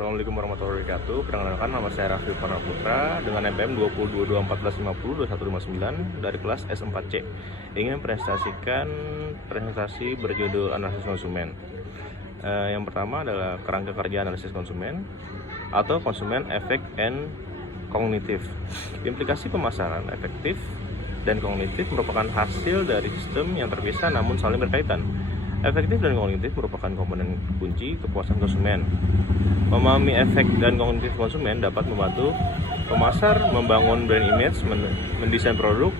Assalamualaikum warahmatullahi wabarakatuh. Perkenalkan, nama saya Raffi Purnaputra dengan NPM 202214502159 dari kelas S4C. Ingin presentasikan presentasi berjudul analisis konsumen. Yang pertama adalah kerangka kerja analisis konsumen atau konsumen efek and kognitif. Implikasi pemasaran efektif dan kognitif merupakan hasil dari sistem yang terpisah namun saling berkaitan. Efektif dan kognitif merupakan komponen kunci kepuasan konsumen. Memahami efek dan kognitif konsumen dapat membantu pemasar membangun brand image, mendesain produk,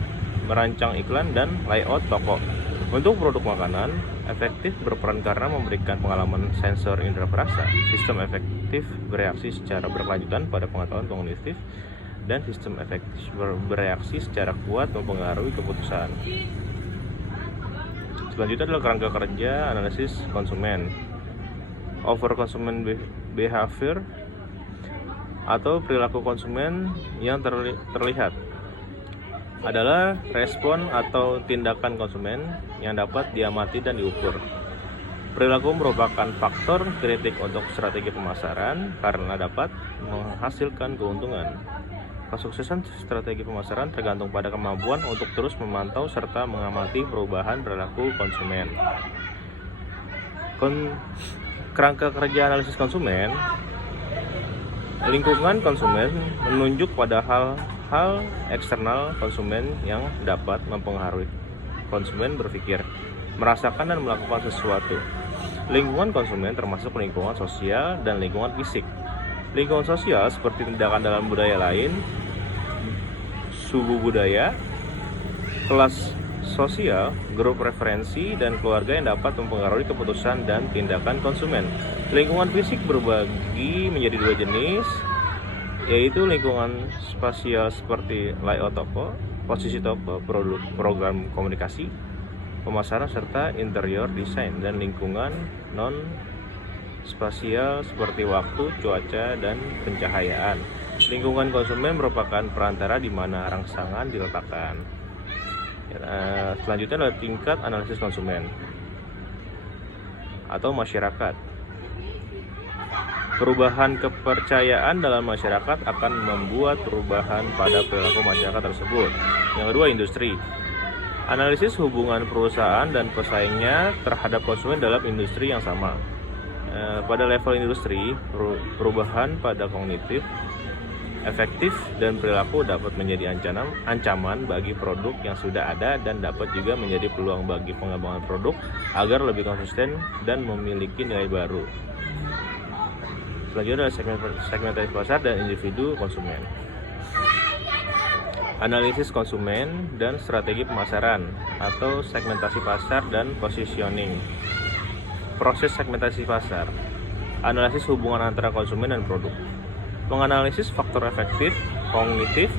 merancang iklan, dan layout toko. Untuk produk makanan, efektif berperan karena memberikan pengalaman sensor indera perasa. Sistem efektif bereaksi secara berkelanjutan pada pengetahuan kognitif, dan sistem efektif bereaksi secara kuat mempengaruhi keputusan. Selanjutnya adalah kerangka kerja analisis konsumen. Over consumer behavior atau perilaku konsumen yang terlihat adalah respon atau tindakan konsumen yang dapat diamati dan diukur. Perilaku merupakan faktor kritik untuk strategi pemasaran karena dapat menghasilkan keuntungan. Kesuksesan strategi pemasaran tergantung pada kemampuan untuk terus memantau serta mengamati perubahan perilaku konsumen. Kerangka kerja analisis konsumen. Lingkungan konsumen menunjuk pada hal-hal eksternal konsumen yang dapat mempengaruhi konsumen berpikir, merasakan, dan melakukan sesuatu. Lingkungan konsumen termasuk lingkungan sosial dan lingkungan fisik. Lingkungan sosial seperti tindakan dalam budaya lain, suku budaya, kelas sosial, grup referensi, dan keluarga yang dapat mempengaruhi keputusan dan tindakan konsumen. Lingkungan fisik berbagi menjadi dua jenis, yaitu lingkungan spasial seperti layout toko, posisi toko, program komunikasi, pemasaran, serta interior desain, dan lingkungan non spasial seperti waktu, cuaca, dan pencahayaan. Lingkungan konsumen merupakan perantara di mana rangsangan diletakkan. Selanjutnya adalah tingkat analisis konsumen atau masyarakat. Perubahan kepercayaan dalam masyarakat akan membuat perubahan pada perilaku masyarakat tersebut. Yang kedua, industri. Analisis hubungan perusahaan dan pesaingnya terhadap konsumen dalam industri yang sama. Pada level industri, perubahan pada kognitif, efektif, dan perilaku dapat menjadi ancaman bagi produk yang sudah ada dan dapat juga menjadi peluang bagi pengembangan produk agar lebih konsisten dan memiliki nilai baru. Selanjutnya adalah segmentasi pasar dan individu konsumen. Analisis konsumen dan strategi pemasaran atau segmentasi pasar dan positioning. Proses segmentasi pasar. Analisis hubungan antara konsumen dan produk. Menganalisis faktor efektif, kognitif,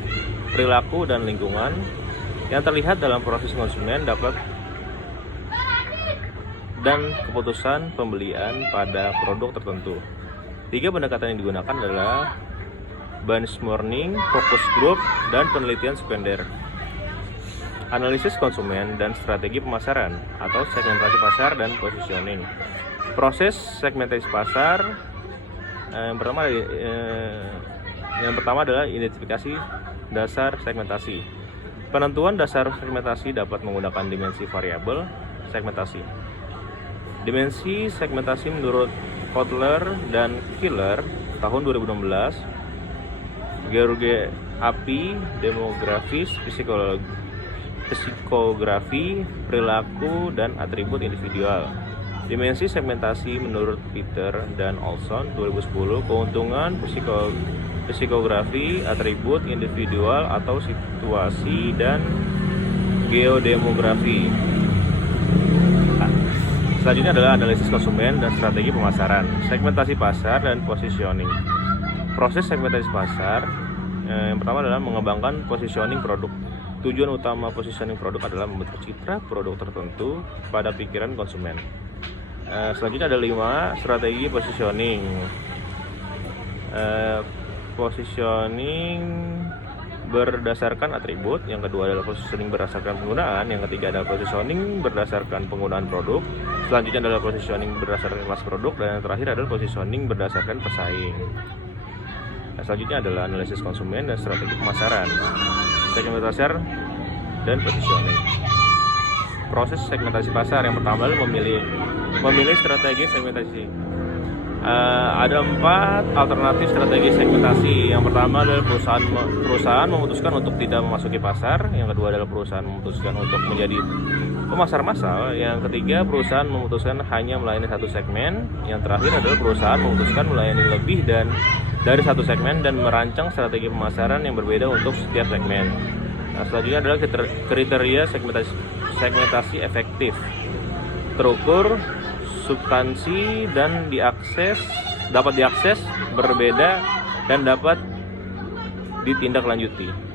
perilaku, dan lingkungan yang terlihat dalam proses konsumen dan keputusan pembelian pada produk tertentu. 3 pendekatan yang digunakan adalah benchmarking, focus group, dan penelitian sekunder. Analisis konsumen dan strategi pemasaran atau segmentasi pasar dan positioning. Proses segmentasi pasar. Yang pertama adalah identifikasi dasar segmentasi. Penentuan dasar segmentasi dapat menggunakan dimensi variabel segmentasi. Dimensi segmentasi menurut Kotler dan Killer tahun 2016. Geografi, demografis, psikografi, perilaku, dan atribut individual. Dimensi segmentasi menurut Peter dan Olson 2010, keuntungan psikografi, atribut individual atau situasi, dan geodemografi. Selanjutnya adalah analisis konsumen dan strategi pemasaran, segmentasi pasar, dan positioning. Proses segmentasi pasar. Yang pertama adalah mengembangkan positioning produk. Tujuan utama positioning produk adalah membentuk citra produk tertentu pada pikiran konsumen. Selanjutnya ada 5 strategi positioning. Positioning berdasarkan atribut, yang kedua adalah positioning berdasarkan penggunaan, yang ketiga adalah positioning berdasarkan penggunaan produk, selanjutnya adalah positioning berdasarkan kelas produk, dan yang terakhir adalah positioning berdasarkan pesaing. Nah, selanjutnya adalah analisis konsumen dan strategi pemasaran, segmentasi dan positioning. Proses segmentasi pasar, yang pertama adalah memilih strategi segmentasi. Ada 4 alternatif strategi segmentasi. Yang pertama adalah perusahaan memutuskan untuk tidak memasuki pasar. Yang kedua adalah perusahaan memutuskan untuk menjadi pemasar massal. Yang ketiga, perusahaan memutuskan hanya melayani satu segmen. Yang terakhir adalah perusahaan memutuskan melayani lebih dari satu segmen dan merancang strategi pemasaran yang berbeda untuk setiap segmen. Nah, selanjutnya adalah kriteria segmentasi efektif, terukur, substansi, dan dapat diakses, berbeda, dan dapat ditindaklanjuti.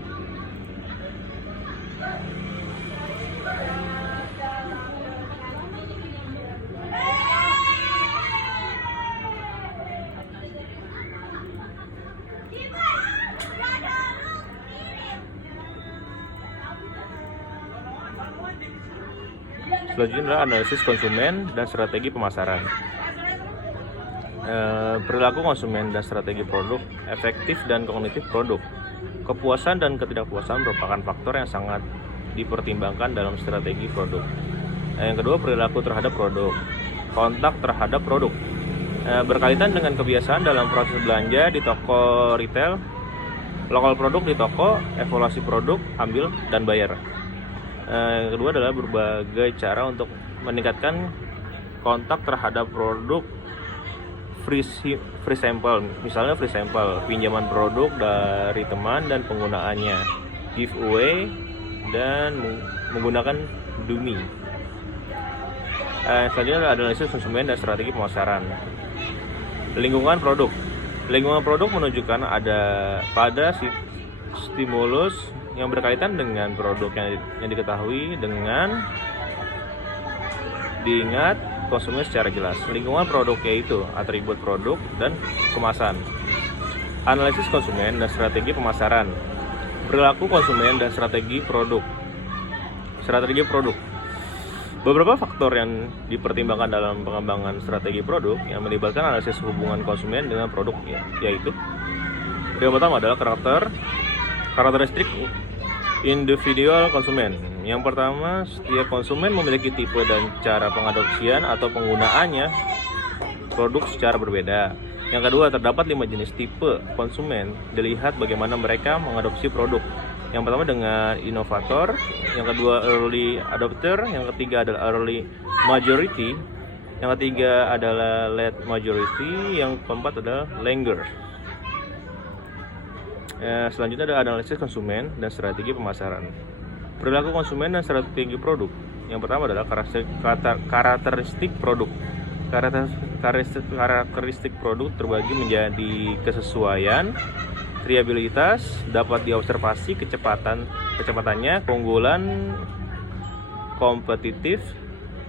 Selanjutnya adalah analisis konsumen dan strategi pemasaran. Perilaku konsumen dan strategi produk, efektif dan kognitif produk. Kepuasan dan ketidakpuasan merupakan faktor yang sangat dipertimbangkan dalam strategi produk. Yang kedua, perilaku terhadap produk, kontak terhadap produk. Berkaitan dengan kebiasaan dalam proses belanja di toko retail, lokal produk di toko, evaluasi produk, ambil dan bayar. Yang kedua adalah berbagai cara untuk meningkatkan kontak terhadap produk. Free sample, misalnya free sample, pinjaman produk dari teman dan penggunaannya, giveaway, dan menggunakan dummy. Selanjutnya adalah analisis konsumen dan strategi pemasaran. Lingkungan produk menunjukkan pada stimulus yang berkaitan dengan produk yang diketahui dengan diingat konsumen secara jelas. Lingkungan produk yaitu atribut produk dan kemasan. Analisis konsumen dan strategi pemasaran. Perilaku konsumen dan strategi produk. Beberapa faktor yang dipertimbangkan dalam pengembangan strategi produk yang melibatkan analisis hubungan konsumen dengan produk, yaitu yang pertama adalah karakteristik individual konsumen. Yang pertama, setiap konsumen memiliki tipe dan cara pengadopsian atau penggunaannya produk secara berbeda. Yang kedua, terdapat 5 jenis tipe konsumen. Dilihat bagaimana mereka mengadopsi produk. Yang pertama dengan inovator, yang kedua early adopter, yang ketiga adalah early majority, yang ketiga adalah late majority, yang keempat adalah laggers. Selanjutnya ada analisis konsumen dan strategi pemasaran. Perilaku konsumen dan strategi produk. Yang pertama adalah karakteristik produk. Karakteristik produk terbagi menjadi kesesuaian, reliabilitas, dapat diobservasi, kecepatannya, keunggulan, kompetitif,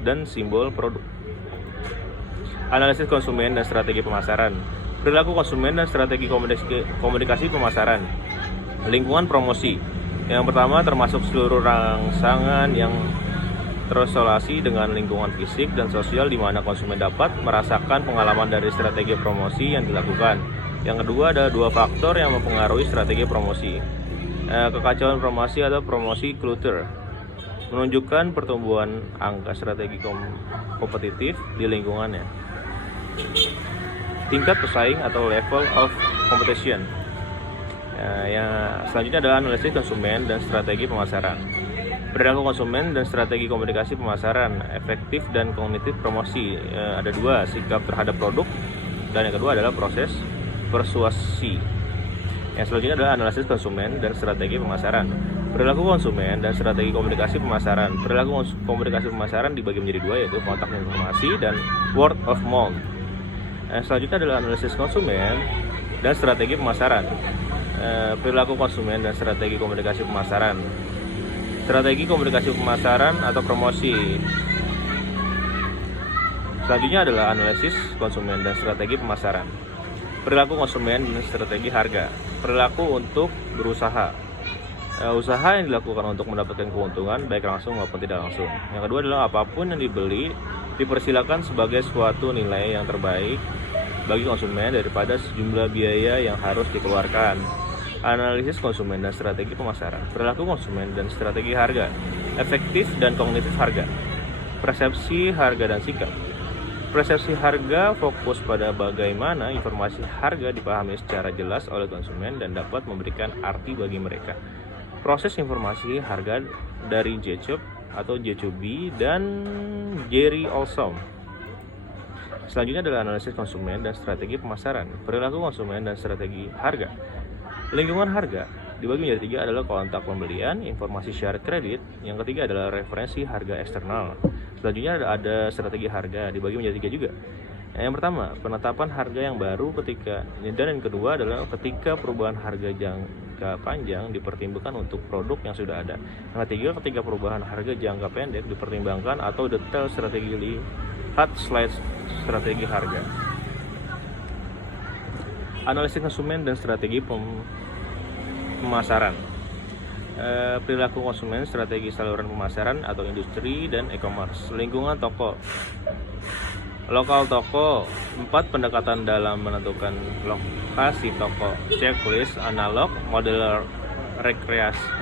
dan simbol produk. Analisis konsumen dan strategi pemasaran. Perilaku konsumen dan strategi komunikasi pemasaran. Lingkungan promosi. Yang pertama termasuk seluruh rangsangan yang terisolasi dengan lingkungan fisik dan sosial di mana konsumen dapat merasakan pengalaman dari strategi promosi yang dilakukan. Yang kedua ada 2 faktor yang mempengaruhi strategi promosi. Kekacauan promosi atau promosi clutter menunjukkan pertumbuhan angka strategi kompetitif di lingkungannya. Tingkat pesaing atau level of competition. Yang selanjutnya adalah analisis konsumen dan strategi pemasaran. Perilaku konsumen dan strategi komunikasi pemasaran, efektif dan kognitif promosi. Ada 2, sikap terhadap produk, dan yang kedua adalah proses persuasi. Yang selanjutnya adalah analisis konsumen dan strategi pemasaran. Perilaku konsumen dan strategi komunikasi pemasaran. Perilaku komunikasi pemasaran dibagi menjadi 2, yaitu kontak informasi dan word of mouth. Selanjutnya adalah analisis konsumen dan strategi pemasaran. Perilaku konsumen dan strategi komunikasi pemasaran. Strategi komunikasi pemasaran atau promosi. Selanjutnya adalah analisis konsumen dan strategi pemasaran. Perilaku konsumen dan strategi harga. Perilaku untuk berusaha. usaha yang dilakukan untuk mendapatkan keuntungan baik langsung maupun tidak langsung. Yang kedua adalah apapun yang dibeli dipersilakan sebagai suatu nilai yang terbaik bagi konsumen daripada sejumlah biaya yang harus dikeluarkan. Analisis konsumen dan strategi pemasaran, perilaku konsumen dan strategi harga, efektif dan kognitif harga, persepsi harga dan sikap. Persepsi harga fokus pada bagaimana informasi harga dipahami secara jelas oleh konsumen dan dapat memberikan arti bagi mereka. Proses informasi harga dari J-Chubb atau J2B dan Jerry Olson. Selanjutnya adalah analisis konsumen dan strategi pemasaran, perilaku konsumen dan strategi harga. Lingkungan harga dibagi menjadi 3 adalah kontak pembelian, informasi syarat kredit. Yang ketiga adalah referensi harga eksternal. Selanjutnya ada strategi harga dibagi menjadi 3 juga. Yang pertama, penetapan harga yang baru dan yang kedua adalah ketika perubahan harga jangka panjang dipertimbangkan untuk produk yang sudah ada. Yang ketiga, ketika perubahan harga jangka pendek dipertimbangkan atau detail strategi. Lihat slide strategi harga. Analisis konsumen dan strategi pemasaran. Perilaku konsumen, strategi saluran pemasaran atau industri dan e-commerce. Lingkungan toko. Lokal toko, 4 pendekatan dalam menentukan lokasi toko, checklist, analog, model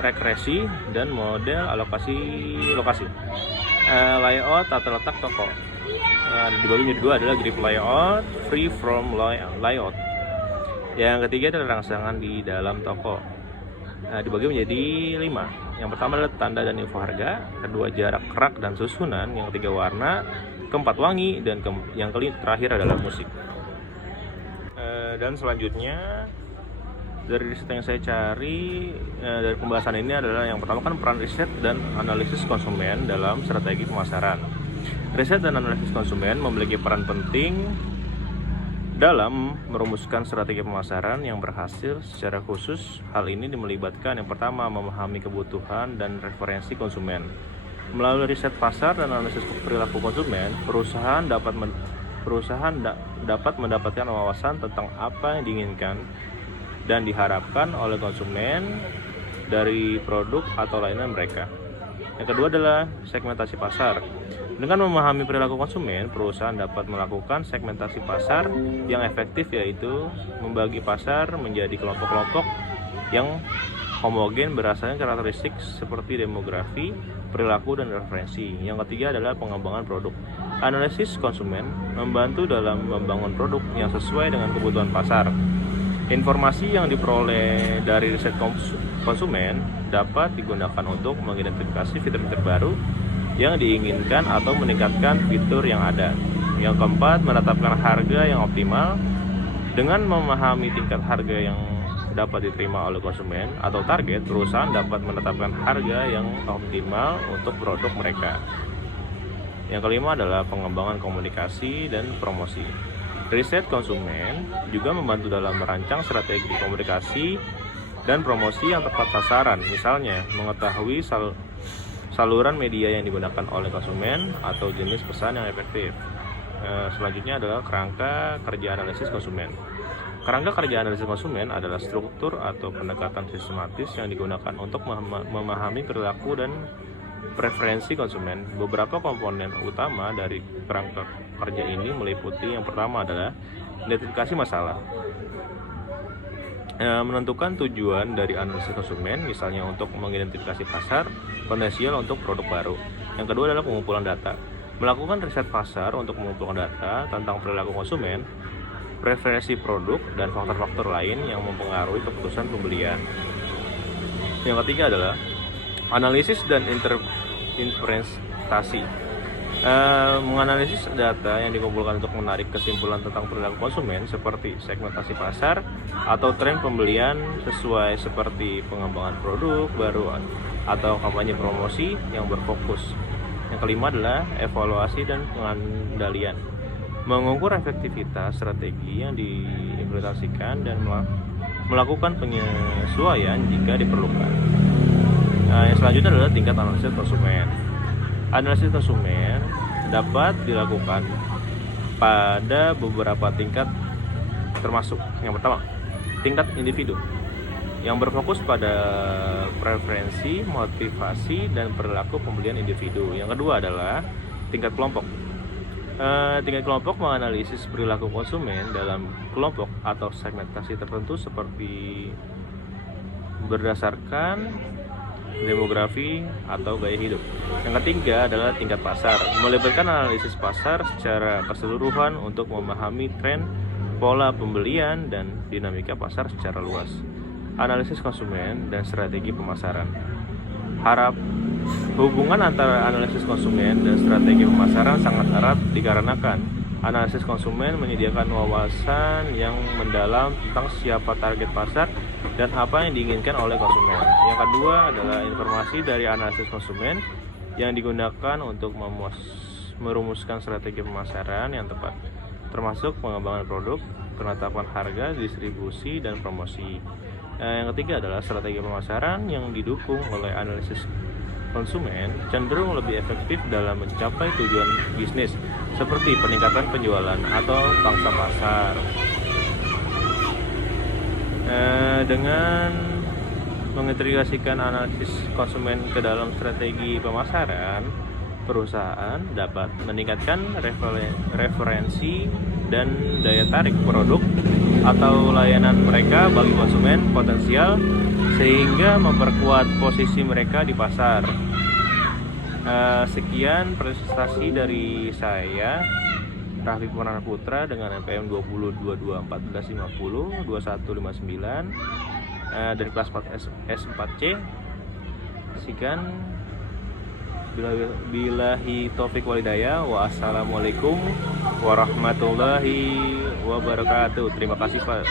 regresi, dan model lokasi. Layout atau letak toko. Dibagi menjadi 2 adalah grip layout, free from layout. Yang ketiga adalah rangsangan di dalam toko. Dibagi menjadi 5. Yang pertama adalah tanda dan info harga, kedua jarak rak dan susunan, yang ketiga warna, keempat wangi, dan yang terakhir adalah musik. Dan selanjutnya dari riset yang saya cari dari pembahasan ini adalah yang pertama kan peran riset dan analisis konsumen dalam strategi pemasaran. Riset dan analisis konsumen memiliki peran penting dalam merumuskan strategi pemasaran yang berhasil. Secara khusus, hal ini melibatkan yang pertama memahami kebutuhan dan referensi konsumen. Melalui riset pasar dan analisis perilaku konsumen, perusahaan dapat mendapatkan wawasan tentang apa yang diinginkan dan diharapkan oleh konsumen dari produk atau layanan mereka. Yang kedua adalah segmentasi pasar. Dengan memahami perilaku konsumen, perusahaan dapat melakukan segmentasi pasar yang efektif, yaitu membagi pasar menjadi kelompok-kelompok yang homogen berdasarkan karakteristik seperti demografi, perilaku, dan referensi. Yang ketiga adalah pengembangan produk. Analisis konsumen membantu dalam membangun produk yang sesuai dengan kebutuhan pasar. Informasi yang diperoleh dari riset konsumen dapat digunakan untuk mengidentifikasi fitur-fitur baru yang diinginkan atau meningkatkan fitur yang ada. Yang keempat, menetapkan harga yang optimal. Dengan memahami tingkat harga yang dapat diterima oleh konsumen atau target, perusahaan dapat menetapkan harga yang optimal untuk produk mereka. Yang kelima adalah pengembangan komunikasi dan promosi. Riset konsumen juga membantu dalam merancang strategi komunikasi dan promosi yang tepat sasaran. Misalnya, mengetahui saluran media yang digunakan oleh konsumen atau jenis pesan yang efektif. Selanjutnya adalah kerangka kerja analisis konsumen. Kerangka kerja analisis konsumen adalah struktur atau pendekatan sistematis yang digunakan untuk memahami perilaku dan preferensi konsumen. Beberapa komponen utama dari kerangka kerja ini meliputi yang pertama adalah identifikasi masalah. Menentukan tujuan dari analisis konsumen, misalnya untuk mengidentifikasi pasar potensial untuk produk baru. Yang kedua adalah pengumpulan data. Melakukan riset pasar untuk mengumpulkan data tentang perilaku konsumen, preferensi produk, dan faktor-faktor lain yang mempengaruhi keputusan pembelian. Yang ketiga adalah analisis dan interpretasi. Menganalisis data yang dikumpulkan untuk menarik kesimpulan tentang perilaku konsumen seperti segmentasi pasar atau tren pembelian sesuai seperti pengembangan produk baru atau kampanye promosi yang berfokus. Yang kelima adalah evaluasi dan pengendalian. Mengukur efektivitas strategi yang diimplementasikan dan melakukan penyesuaian jika diperlukan. Yang selanjutnya adalah tingkat analisis konsumen. Analisis konsumen dapat dilakukan pada beberapa tingkat, termasuk yang pertama, tingkat individu. yang berfokus pada preferensi, motivasi, dan perilaku pembelian individu. Yang kedua adalah tingkat kelompok. Tingkat kelompok menganalisis perilaku konsumen dalam kelompok atau segmentasi tertentu seperti berdasarkan demografi atau gaya hidup. Yang ketiga adalah tingkat pasar, melibatkan analisis pasar secara keseluruhan untuk memahami tren, pola pembelian, dan dinamika pasar secara luas. Analisis konsumen dan strategi pemasaran. Hubungan antara analisis konsumen dan strategi pemasaran sangat erat dikarenakan analisis konsumen menyediakan wawasan yang mendalam tentang siapa target pasar dan apa yang diinginkan oleh konsumen. Yang kedua adalah informasi dari analisis konsumen yang digunakan untuk merumuskan strategi pemasaran yang tepat, termasuk pengembangan produk, penetapan harga, distribusi, dan promosi. Yang ketiga adalah strategi pemasaran yang didukung oleh analisis konsumen cenderung lebih efektif dalam mencapai tujuan bisnis seperti peningkatan penjualan atau pangsa pasar. Dengan mengintegrasikan analisis konsumen ke dalam strategi pemasaran, perusahaan dapat meningkatkan referensi dan daya tarik produk atau layanan mereka bagi konsumen potensial sehingga memperkuat posisi mereka di pasar. Sekian presentasi dari saya, Raffi Purnama Putra, dengan NPM 20221450 2159 dari kelas 4 S4C. Sekian, billahi taufik walhidayah. Wassalamualaikum warahmatullahi wabarakatuh. Terima kasih Pak.